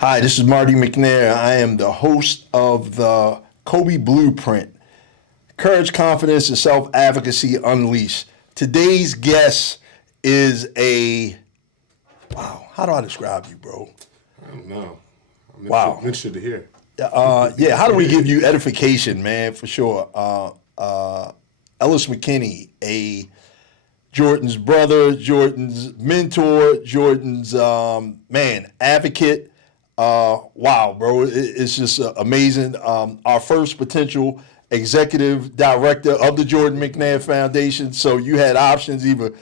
Hi, this is Marty McNair. I am the host of the KOBY Blueprint, Courage, Confidence, and Self-Advocacy Unleashed. Today's guest is how do I describe you, bro? I don't know. Wow. I'm interested to hear. How do we give you edification, man, for sure? Ellis McKennie, Jordan's brother, Jordan's mentor, Jordan's, advocate. Wow, bro, it's just amazing. Our first potential executive director of the Jordan McNair Foundation. So you had options, either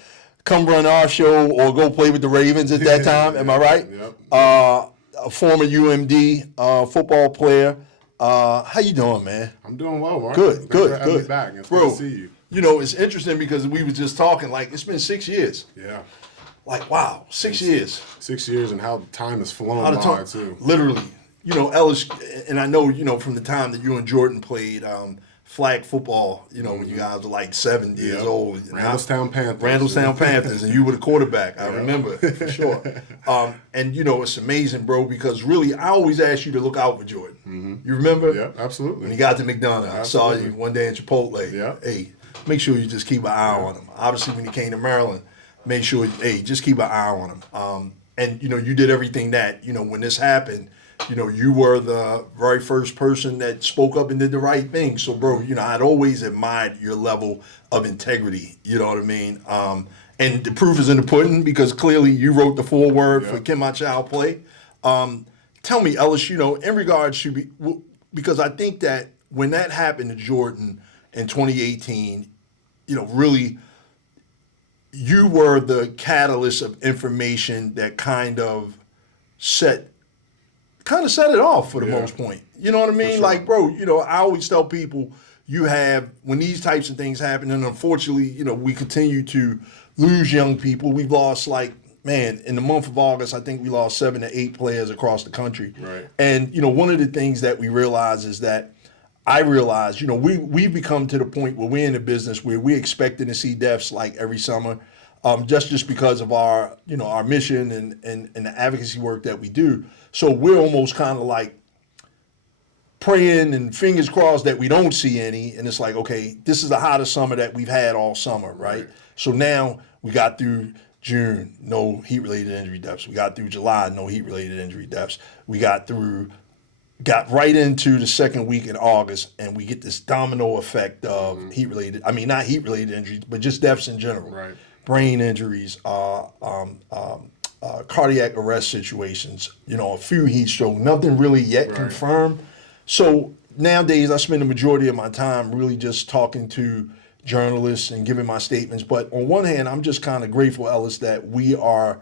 come run our show or go play with the Ravens at that time. Am I right? Yep. A former UMD football player. How you doing, man? I'm doing well, Mark. Good, Thanks good, for having good. me back. It's Bro, good to see you. You know, it's interesting because we were just talking, like, it's been 6 years. Yeah. Like, wow, 6 years. 6 years and how time has flown by, too. Literally. You know, Ellis, and I know, you know, from the time that you and Jordan played flag football, you know, when you guys were like 7 years old. Randallstown Panthers. Randallstown Panthers, and you were the quarterback. I remember it, for sure. And, you know, it's amazing, bro, because really, I always asked you to look out for Jordan. Mm-hmm. You remember? Yeah, absolutely. When you got to McDonough, I saw you one day at Chipotle. Yeah. Hey, make sure you just keep an eye on him. Obviously, when he came to Maryland, make sure, hey, just keep an eye on him. And, you know, you did everything that, you know, when this happened, you know, you were the very first person that spoke up and did the right thing. So, bro, you know, I'd always admired your level of integrity. You know what I mean? And the proof is in the pudding, because clearly you wrote the foreword for Can My Child Play? Tell me, Ellis, you know, in regards to, because I think that when that happened to Jordan in 2018, you know, really, you were the catalyst of information that kind of set it off for the most point. You know what I mean? Sure. Like, bro, you know, I always tell people, when these types of things happen, and unfortunately, you know, we continue to lose young people. We've lost, like, man, in the month of August, I think we lost 7 to 8 players across the country. Right. And, you know, one of the things that we realize is that I realize, you know, we've become to the point where we're in a business where we're expecting to see deaths like every summer, just because of our, you know, our mission and the advocacy work that we do. So we're almost kind of like praying and fingers crossed that we don't see any. And it's like, okay, this is the hottest summer that we've had all summer, right? So now we got through June, no heat-related injury deaths. We got through July, no heat-related injury deaths. We got right into the second week in August, and we get this domino effect of not heat-related injuries, but just deaths in general. Right. Brain injuries, cardiac arrest situations, you know, a few heat stroke, nothing really yet confirmed. So nowadays I spend the majority of my time really just talking to journalists and giving my statements. But on one hand, I'm just kind of grateful, Ellis, that we are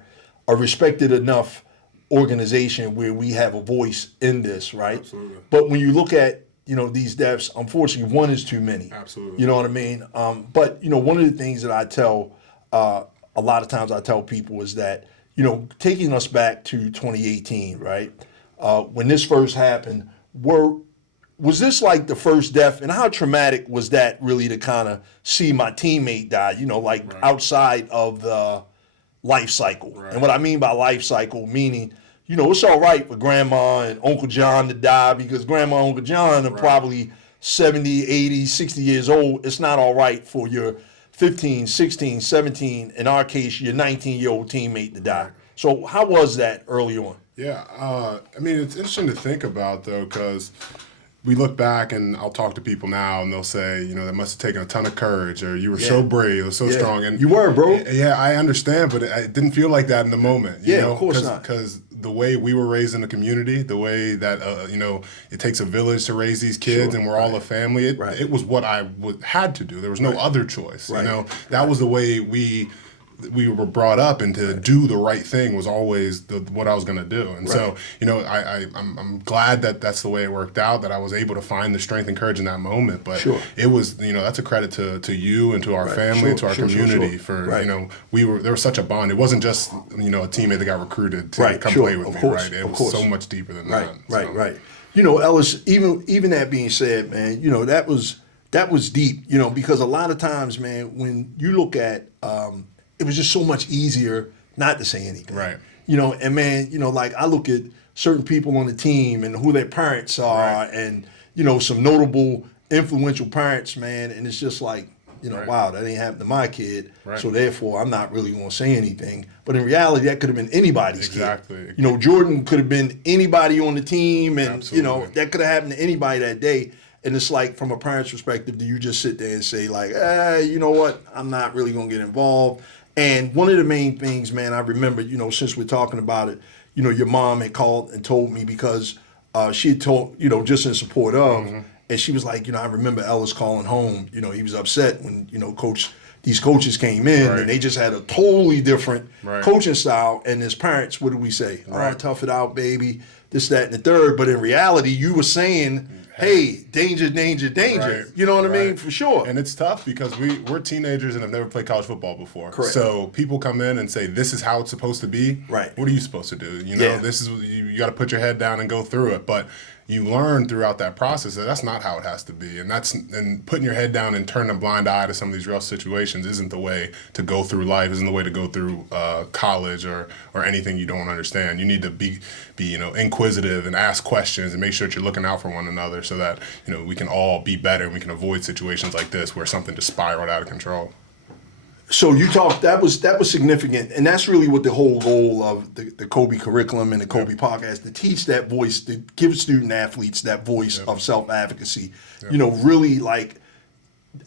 a respected enough organization where we have a voice in this, right? Absolutely. But when you look at, you know, these deaths, unfortunately, one is too many. Absolutely. You know what I mean? But, you know, one of the things that I tell, a lot of times I tell people is that, you know, taking us back to 2018, right? When this first happened, was this like the first death, and how traumatic was that really to kind of see my teammate die, you know, like outside of the life cycle? Right. And what I mean by life cycle, meaning, you know, it's all right for grandma and Uncle John to die because grandma and Uncle John are probably 70, 80, 60 years old. It's not all right for your 15, 16, 17, in our case, your 19-year-old teammate to die. So how was that early on? Yeah, I mean, it's interesting to think about, though, because we look back and I'll talk to people now and they'll say, you know, that must have taken a ton of courage, or you were so brave or so strong. And you were, bro. Yeah, I understand, but it didn't feel like that in the moment. You know? Of course not. Because the way we were raised in the community, the way that, you know, it takes a village to raise these kids and we're all a family, it was what I had to do. There was no other choice. You know, that was the way we were brought up, and to do the right thing was always what I was going to do. And so, you know, I'm glad that that's the way it worked out, that I was able to find the strength and courage in that moment. But it was, you know, that's a credit to you and to our family and to our community for, you know, there was such a bond. It wasn't just, you know, a teammate that got recruited to come play with me, right? It was so much deeper than that. Right. You know, Ellis, even that being said, man, you know, that was deep, you know, because a lot of times, man, when you look at, it was just so much easier not to say anything. Right. You know, and man, you know, like I look at certain people on the team and who their parents are, and some notable influential parents, man. And it's just like, wow, that ain't happened to my kid. So therefore, I'm not really going to say anything. But in reality, that could have been anybody's kid. Jordan could have been anybody on the team, and that could have happened to anybody that day. And it's like, from a parent's perspective, do you just sit there and say like, you know what, I'm not really going to get involved? And one of the main things, man, I remember, since we're talking about it, your mom had called and told me, because she had told, just in support of, and she was like, I remember Ellis calling home. He was upset when, these coaches came in, and they just had a totally different coaching style. And as parents, what do we say? Oh, tough it out, baby, this, that, and the third. But in reality, you were saying, hey, danger, danger, danger. You know what I mean? For sure. And it's tough because we're teenagers and have never played college football before. Correct. So people come in and say, this is how it's supposed to be. What are you supposed to do? This is, you got to put your head down and go through it. But you learn throughout that process that that's not how it has to be. And putting your head down and turning a blind eye to some of these real situations isn't the way to go through life, isn't the way to go through college or anything you don't understand. You need to be inquisitive and ask questions and make sure that you're looking out for one another so that, we can all be better and we can avoid situations like this where something just spiraled out of control. So you talked, that was significant, and that's really what the whole goal of the KOBY curriculum and the KOBY podcast, to teach that voice, to give student athletes that voice of self-advocacy. Really, like,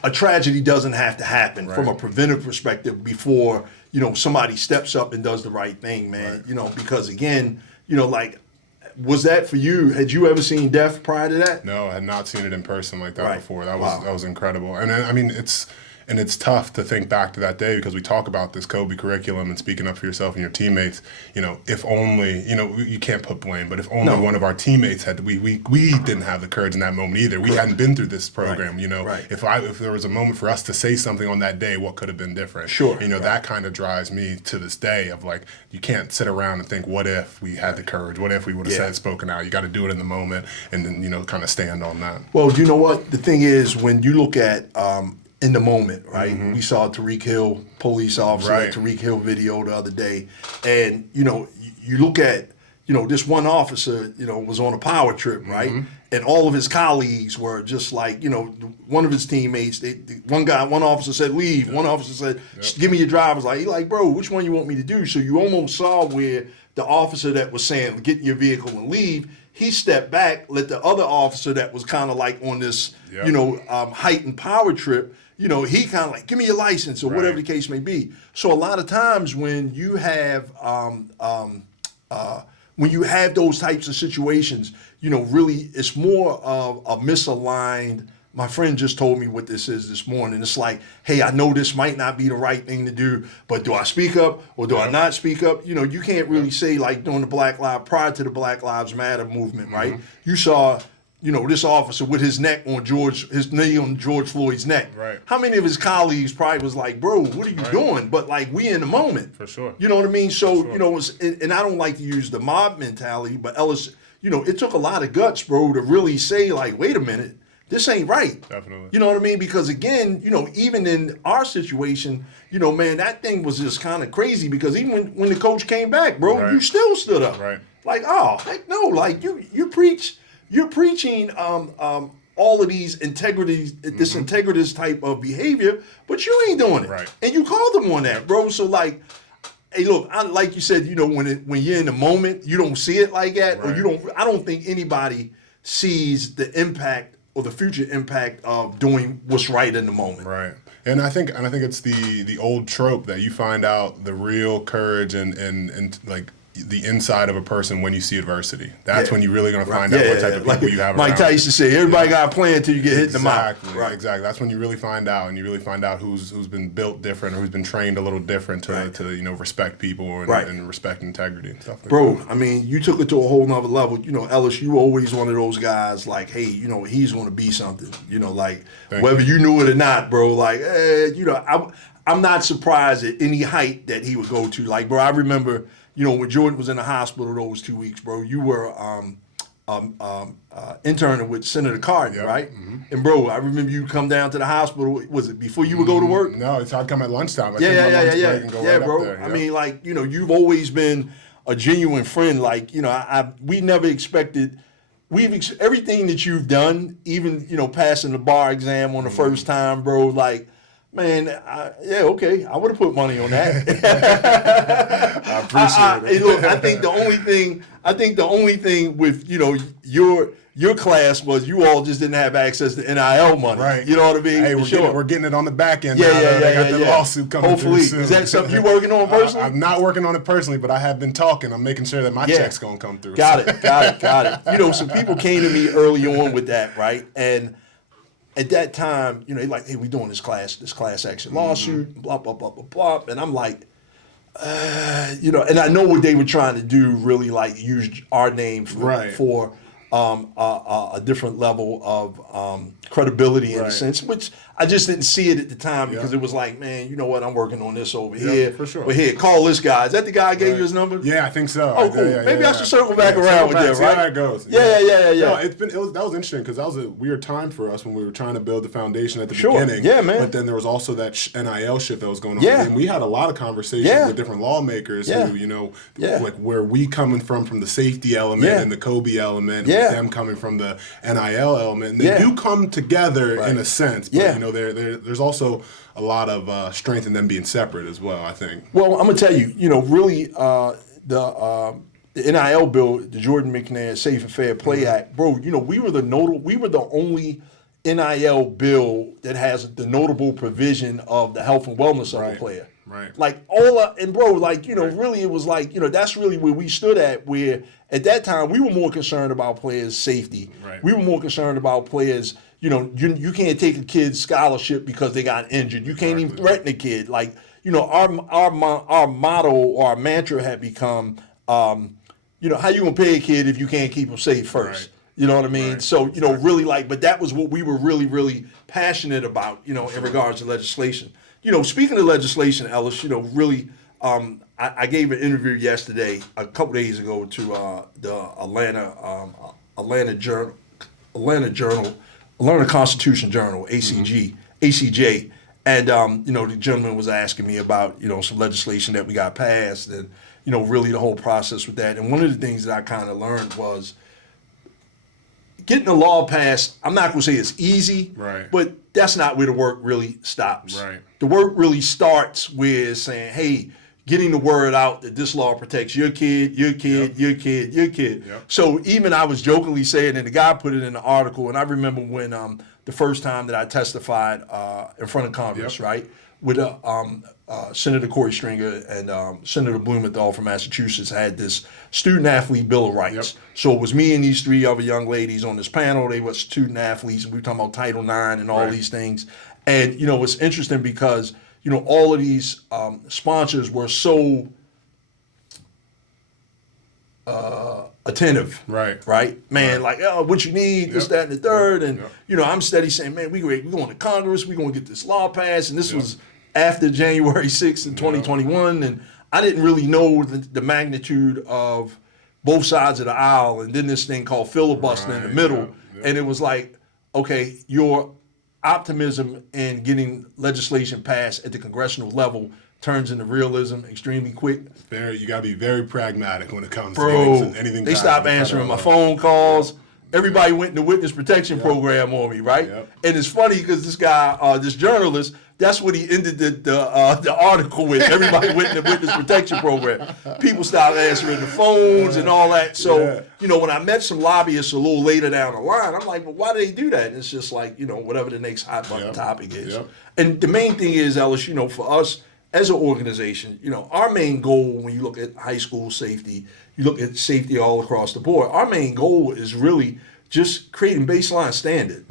a tragedy doesn't have to happen from a preventive perspective before, somebody steps up and does the right thing, man. Because again, like, was that for you? Had you ever seen death prior to that? No, I had not seen it in person like that before. That was incredible. And I mean, it's tough to think back to that day because we talk about this KOBY curriculum and speaking up for yourself and your teammates. If only, you can't put blame, but if only one of our teammates had, we didn't have the courage in that moment either. We hadn't been through this program, If there was a moment for us to say something on that day, what could have been different? Sure. That kind of drives me to this day of like, you can't sit around and think, what if we had the courage? What if we would have spoken out? You got to do it in the moment and then, kind of stand on that. Well, you know what? The thing is, when you look at, in the moment, right? We saw Tariq Hill, police officer, Tariq Hill video the other day. And, you look at, this one officer, was on a power trip, right? And all of his colleagues were just like, one of his teammates, one officer said, leave. One officer said, give me your driver's license. He's like, bro, which one you want me to do? So you almost saw where the officer that was saying, get in your vehicle and leave, he stepped back, let the other officer that was kind of like on this, heightened power trip, he kind of like, give me your license or whatever the case may be. So a lot of times when you have those types of situations, really it's more of a misaligned. My friend just told me what this is this morning. It's like, hey, I know this might not be the right thing to do, but do I speak up or do I not speak up? You can't really say like during the prior to the Black Lives Matter movement, right? You saw, this officer with his knee on George Floyd's neck. Right. How many of his colleagues probably was like, bro, what are you doing? But like, we in the moment. For sure. You know what I mean? So, and I don't like to use the mob mentality, but Ellis, it took a lot of guts, bro, to really say like, wait a minute, this ain't right. Definitely. You know what I mean? Because again, even in our situation, man, that thing was just kind of crazy because even when the coach came back, bro, you still stood up. Right. Like, oh, heck no, like you're preaching all of these this integritous type of behavior, but you ain't doing it. Right. And you called them on that, bro. So like, hey, look, like you said, when you're in the moment, you don't see it like that, or I don't think anybody sees the impact or the future impact of doing what's right in the moment. Right. And I think it's the old trope that you find out the real courage and like the inside of a person when you see adversity. That's when you're really going to find out what type of people you have around. Mike Tyson said, everybody got a plan until you get hit in the mouth. Exactly. That's when you really find out, and you really find out who's been built different or who's been trained a little different to respect people and respect integrity and stuff like that. Bro, I mean, you took it to a whole nother level. Ellis, you always one of those guys like, hey, he's going to be something. Whether you knew it or not, bro, like, I'm not surprised at any height that he would go to. Like, bro, I remember, when Jordan was in the hospital those 2 weeks, bro, you were interning with Senator Cardin, right? Mm-hmm. And bro, I remember you come down to the hospital. Was it before you would go to work? No, I'd come at lunchtime. Yeah, bro. I mean, like, you've always been a genuine friend. Like, you know, we never expected. Everything that you've done, even, you know, passing the bar exam on the first time, bro. Like, man, okay, I would have put money on that. I appreciate it. Look, I think the only thing with, you know, your class was you all just didn't have access to NIL money. Right. You know what I mean? Hey, we're getting it on the back end. Yeah, now. yeah, They got yeah, the yeah. lawsuit coming Hopefully. through soon. Is that something you're working on personally? I'm not working on it personally, but I have been talking. I'm making sure that my check's going to come through. Got it. You know, some people came to me early on with that, right? And at that time, you know, they're like, hey, we doing this class action lawsuit, blah, blah, blah, blah, blah. And I'm like, you know, and I know what they were trying to do, really like use our name for a different level of credibility in a sense, which I just didn't see it at the time because it was like, man, you know what, I'm working on this over here. For sure. But here, call this guy. Is that the guy I gave you his number? Yeah, I think so. Oh, cool. Maybe I should circle back around with them, See right? how it goes. Yeah. No, that was interesting because that was a weird time for us when we were trying to build the foundation at the beginning. Yeah, man. But then there was also that NIL shift that was going on. Yeah. And we had a lot of conversations with different lawmakers who, you know, like where we coming from the safety element and the KOBY element, with them coming from the NIL element. And they do come together in a sense, but you know, there's also a lot of strength in them being separate as well, I think. Well, I'm gonna tell you, you know, really, the NIL bill, the Jordan McNair Safe and Fair Play Act, bro. You know, we were the only NIL bill that has the notable provision of the health and wellness of the player. Right. Like and bro, like, you know, really it was like, you know, that's really where we stood at, where at that time we were more concerned about players' safety. Right. We were more concerned about players, you know, you can't take a kid's scholarship because they got injured. You can't even threaten a kid. Like, you know, our motto or our mantra had become, you know, how you gonna pay a kid if you can't keep them safe first? Right. You know what I mean? So, you know, really like, but that was what we were really, really passionate about, you know, in regards to legislation. You know, speaking of legislation, Ellis, you know, really, I gave an interview yesterday, a couple days ago, to the Atlanta Constitution Journal, ACJ, and you know, the gentleman was asking me about, you know, some legislation that we got passed, and you know, really the whole process with that. And one of the things that I kind of learned was getting a law passed. I'm not going to say it's easy, but that's not where the work really stops. Right. The work really starts with saying, hey, getting the word out that this law protects your kid, your kid, your kid, your kid. So even I was jokingly saying, and the guy put it in the article, and I remember when the first time that I testified in front of Congress, right, with Senator Corey Stringer and Senator Blumenthal from Massachusetts had this student-athlete Bill of Rights. So it was me and these three other young ladies on this panel. They were student-athletes, and we were talking about Title IX and all these things. And, you know, it's interesting because, you know, all of these sponsors were so attentive. Right? Man, like, oh, what you need, this, that, and the third. And, you know, I'm steady saying, man, we're going to Congress, we're going to get this law passed. And this was after January 6th in 2021. And I didn't really know the magnitude of both sides of the aisle. And then this thing called filibuster in the middle. And it was like, okay, your optimism in getting legislation passed at the congressional level turns into realism extremely quick. You got to be very pragmatic when it comes to anything. They stopped answering my phone calls. Everybody went in the witness protection program on me, right? And it's funny because this guy, this journalist, that's what he ended the article with. Everybody went in the witness protection program. People stopped answering the phones and all that. So, you know, when I met some lobbyists a little later down the line, I'm like, well, why do they do that? And it's just like, you know, whatever the next hot button topic is. And the main thing is, Ellis, you know, for us as an organization, you know, our main goal when you look at high school safety, you look at safety all across the board, our main goal is really just creating baseline standard.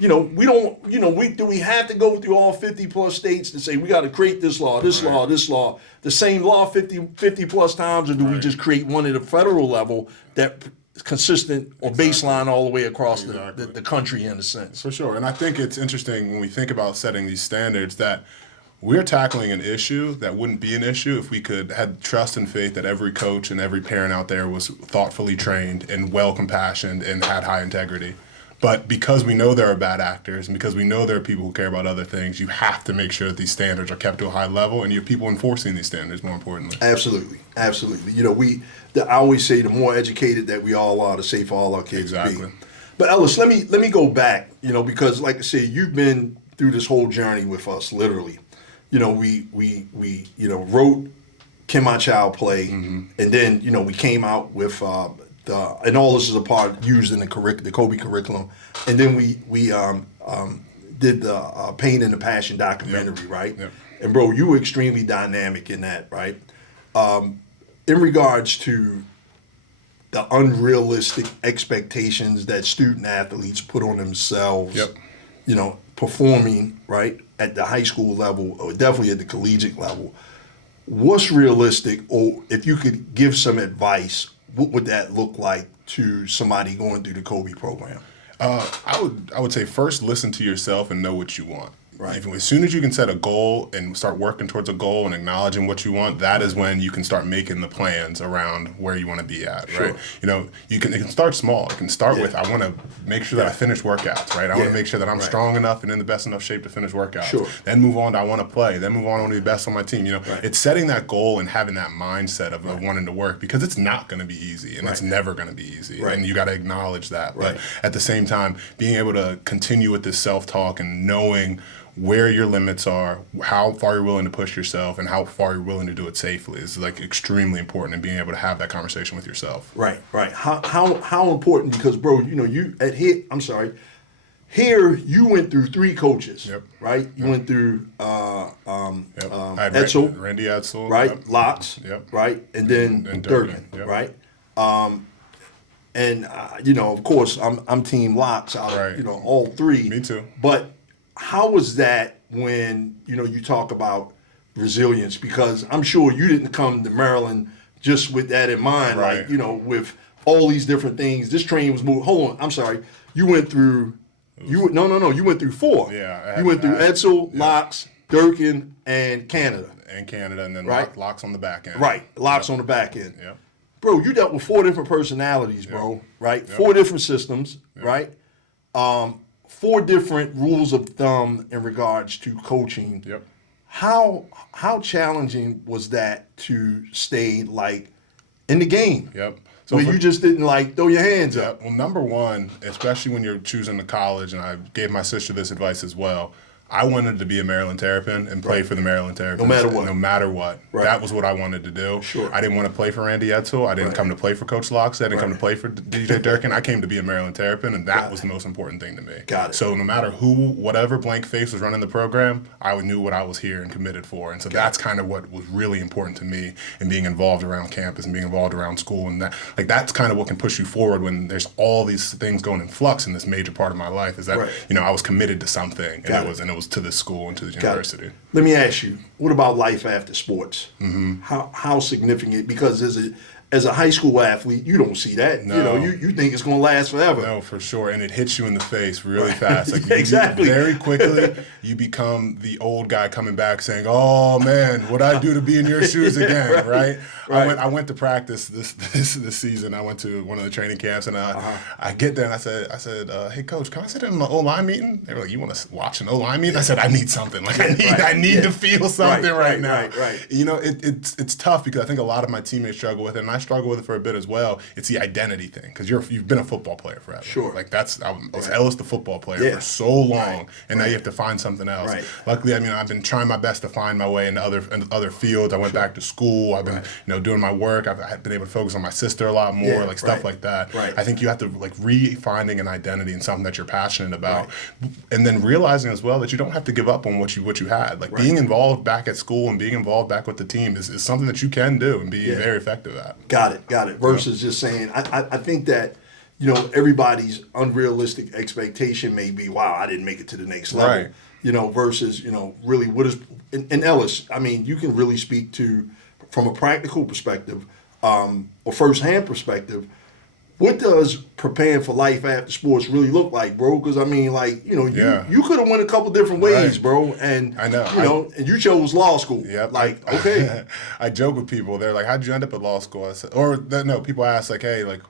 You know, we don't, you know, do we have to go through all 50 plus states to say we got to create this law, this law, the same law 50 plus times, or do we just create one at a federal level that is consistent or baseline all the way across the country in a sense? For sure. And I think it's interesting when we think about setting these standards that we're tackling an issue that wouldn't be an issue if we had trust and faith that every coach and every parent out there was thoughtfully trained and well compassioned and had high integrity. But because we know there are bad actors and because we know there are people who care about other things, you have to make sure that these standards are kept to a high level and you have people enforcing these standards, more importantly. Absolutely. You know, I always say the more educated that we all are, the safer all our kids will Exactly. be. But Ellis, let me go back, you know, because like I said, you've been through this whole journey with us, literally. You know, we wrote Can My Child Play, and then, you know, we came out with and all this is a part used in the KOBY curriculum, and then we did the Pain and the Passion documentary, right? Yep. And bro, you were extremely dynamic in that, right? In regards to the unrealistic expectations that student athletes put on themselves, Yep. you know, performing, right, at the high school level or definitely at the collegiate level, what's realistic, or if you could give some advice, what would that look like to somebody going through the KOBY program? I would say first listen to yourself and know what you want. Right. As soon as you can set a goal and start working towards a goal and acknowledging what you want, that is when you can start making the plans around where you want to be at, Sure. right? You know, it can start small. It can start with, I want to make sure that I finish workouts, right? I want to make sure that I'm strong enough and in the best enough shape to finish workouts. Sure. Then move on to I want to play. Then move on to I want to be best on my team. You know, it's setting that goal and having that mindset of wanting to work, because it's not going to be easy and it's never going to be easy. Right. And you got to acknowledge that. But at the same time, being able to continue with this self-talk and knowing where your limits are, how far you're willing to push yourself, and how far you're willing to do it safely is like extremely important, and being able to have that conversation with yourself. Right. How important? Because bro, you know, here you went through 3 coaches. Yep. Right. You went through I had Edsel, Randy Edsel, right? Yep. Locks, Yep. right, and then And Durkin, Durkin, yep. right? And you know, of course, I'm Team Locks out of, you know, all 3. Me too. But how was that when, you know, you talk about resilience? Because I'm sure you didn't come to Maryland just with that in mind, like, you know, with all these different things. This train was moving. Hold on, I'm sorry. You went through. You went through 4. Yeah. You went through Edsel, Locks, Durkin, and Canada. And then Right. Locks on the back end. Right, Locks on the back end. Yep. Bro, you dealt with 4 different personalities, bro. Right, Yep. 4 different systems. Right, 4 different rules of thumb in regards to coaching. Yep. How challenging was that to stay like in the game? Yep. So you just didn't like throw your hands up. Well, number one, especially when you're choosing the college, and I gave my sister this advice as well, I wanted to be a Maryland Terrapin and play for the Maryland Terrapins. No matter what. No matter what. Right. That was what I wanted to do. Sure. I didn't want to play for Randy Edsel. I didn't come to play for Coach Locks. I didn't come to play for DJ Durkin. I came to be a Maryland Terrapin, and that was the most important thing to me. Got it. So no matter whatever blank face was running the program, I knew what I was here and committed for. And so that's kind of what was really important to me in being involved around campus and being involved around school. And that's kind of what can push you forward when there's all these things going in flux in this major part of my life, is that, you know, I was committed to something, and it was to this school and to the university. Let me ask you, what about life after sports? Mm-hmm. How significant? Because as a high school athlete, you don't see that. No. You know, you think it's going to last forever. No, for sure. And it hits you in the face really fast. Like Exactly. Very quickly, you become the old guy coming back saying, "Oh man, what'd I do to be in your shoes again?" right? I went to practice this season. I went to one of the training camps, and I get there and I said, "Hey coach, can I sit in an O-line meeting?" They were like, "You want to watch an O-line meeting?" I said, "I need something. Like I need to feel something right now." Right. You know, it's tough because I think a lot of my teammates struggle with it, and I struggle with it for a bit as well. It's the identity thing, because you've been a football player forever. Sure. Like I was Ellis the football player for so long, and now you have to find something else. Right. Luckily, I mean, I've been trying my best to find my way into other fields. I went back to school. I've been doing my work. I've been able to focus on my sister a lot more, stuff like that. Right. I think you have to re-finding an identity in something that you're passionate about, and then realizing as well that you don't have to give up on what you had. Like being involved back at school and being involved back with the team is something that you can do and be very effective at. Got it. Versus just saying, I think that, you know, everybody's unrealistic expectation may be, wow, I didn't make it to the next level. Right. You know, versus, you know, really what is, and Ellis, I mean, you can really speak to, from a practical perspective, or firsthand perspective, what does preparing for life after sports really look like, bro? Because I mean, like, you know, you could have went a couple different ways, bro. And I know. You know, and you chose law school. Yep. Like, okay. I joke with people. They're like, "How'd you end up at law school?" I said, people ask like, "Hey, like,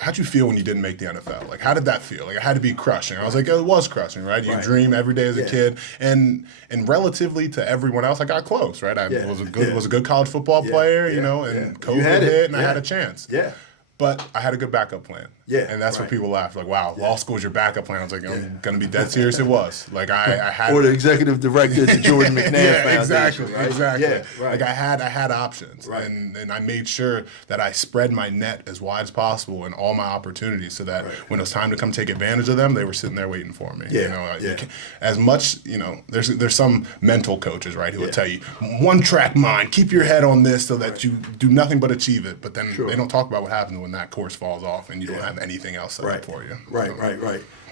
how'd you feel when you didn't make the NFL? Like, how did that feel? Like, it had to be crushing. I was like, it was crushing, right? You dream every day as a kid, and relatively to everyone else, I got close, right? I was a good college football player, you know, and COVID hit, and I had a chance. Yeah. But I had a good backup plan. Yeah. And that's what people laughed. Like, wow, law school is your backup plan. I was like, I'm going to be dead serious. It was. Like, I had. Or the executive director at the Jordan McNair Foundation. Exactly. Yeah, right. Like, I had options. Right. And I made sure that I spread my net as wide as possible in all my opportunities so that when it was time to come take advantage of them, they were sitting there waiting for me. Yeah. You know, as much, you know, there's some mental coaches, right, who will tell you, one track mind, keep your head on this so that you do nothing but achieve it. But then they don't talk about what happens when that course falls off and you don't have anything else set up for you. Right.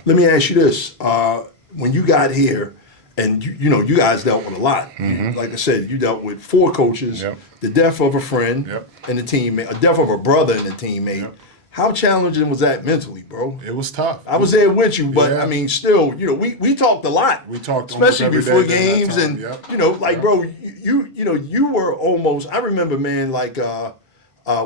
Let me ask you this. When you got here, and you know, you guys dealt with a lot. Like I said, you dealt with 4 coaches, the death of a friend and a teammate, a death of a brother and a teammate. How challenging was that mentally, bro? It was tough. I was there with you, but I mean, still, you know, we talked a lot. We talked, especially before games, and you know, like, bro, you know, you were almost. I remember, man, like.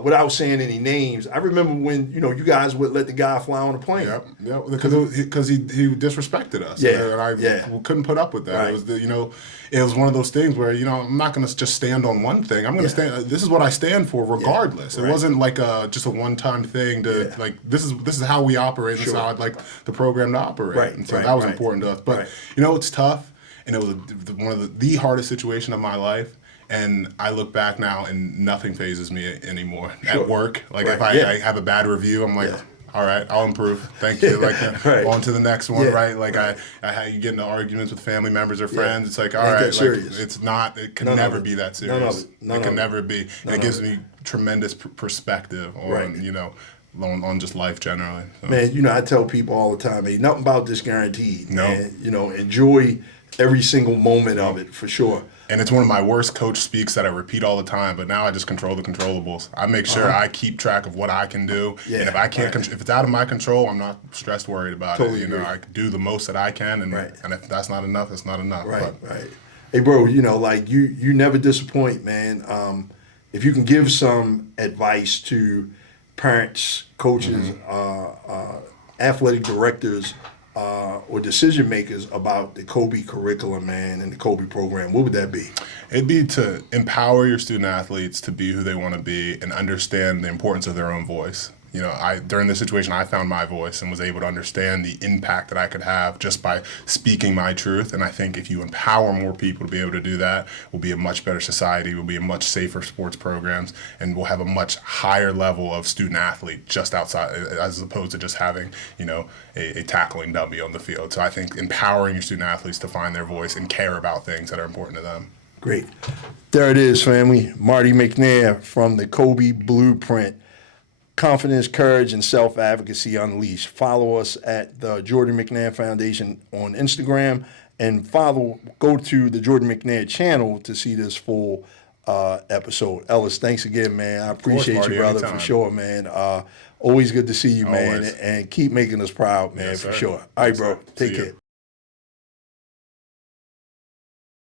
Without saying any names, I remember when, you know, you guys would let the guy fly on a plane. Because he disrespected us. And I couldn't put up with that. It was it was one of those things where, you know, I'm not going to just stand on one thing. I'm going to stand. This is what I stand for, regardless. It wasn't like just a one-time thing to like. This is how we operate. This is how I'd like the program to operate. And so that was important to us. But you know, it's tough, and it was one of the hardest situation of my life. And I look back now, and nothing phases me anymore. At work, like if I have a bad review, I'm like, all right, I'll improve. Thank you. Like on to the next one, right? Like you get into arguments with family members or friends. It's like, all right, like, it's not. It can never be that serious. It can never be. And it gives me tremendous perspective on you know. On just life generally. So. Man, you know, I tell people all the time, ain't nothing about this guaranteed. No. Man. You know, enjoy every single moment of it, for sure. And it's one of my worst coach speaks that I repeat all the time, but now I just control the controllables. I make sure I keep track of what I can do. And if I can't, if it's out of my control, I'm not stressed, worried about it. You know, I do the most that I can, and if that's not enough, it's not enough. Right. Hey, bro, you know, like you never disappoint, man. If you can give some advice to parents, coaches, athletic directors, or decision makers about the KOBY curriculum, man, and the KOBY program, what would that be? It'd be to empower your student athletes to be who they want to be and understand the importance of their own voice. You know, during this situation, I found my voice and was able to understand the impact that I could have just by speaking my truth. And I think if you empower more people to be able to do that, we'll be a much better society, we'll be a much safer sports programs, and we'll have a much higher level of student athlete just outside, as opposed to just having, you know, a tackling dummy on the field. So I think empowering your student athletes to find their voice and care about things that are important to them. Great. There it is, family. Marty McNair from the KOBY Blueprint. Confidence, courage, and self-advocacy unleashed. Follow us at the Jordan McNair Foundation on Instagram, and go to the Jordan McNair channel to see this full episode. Ellis, thanks again, man. I appreciate Marty, you, brother, anytime. for sure, man. Always good to see you, man, Always. and keep making us proud, man, for sure. All right, bro. Take care.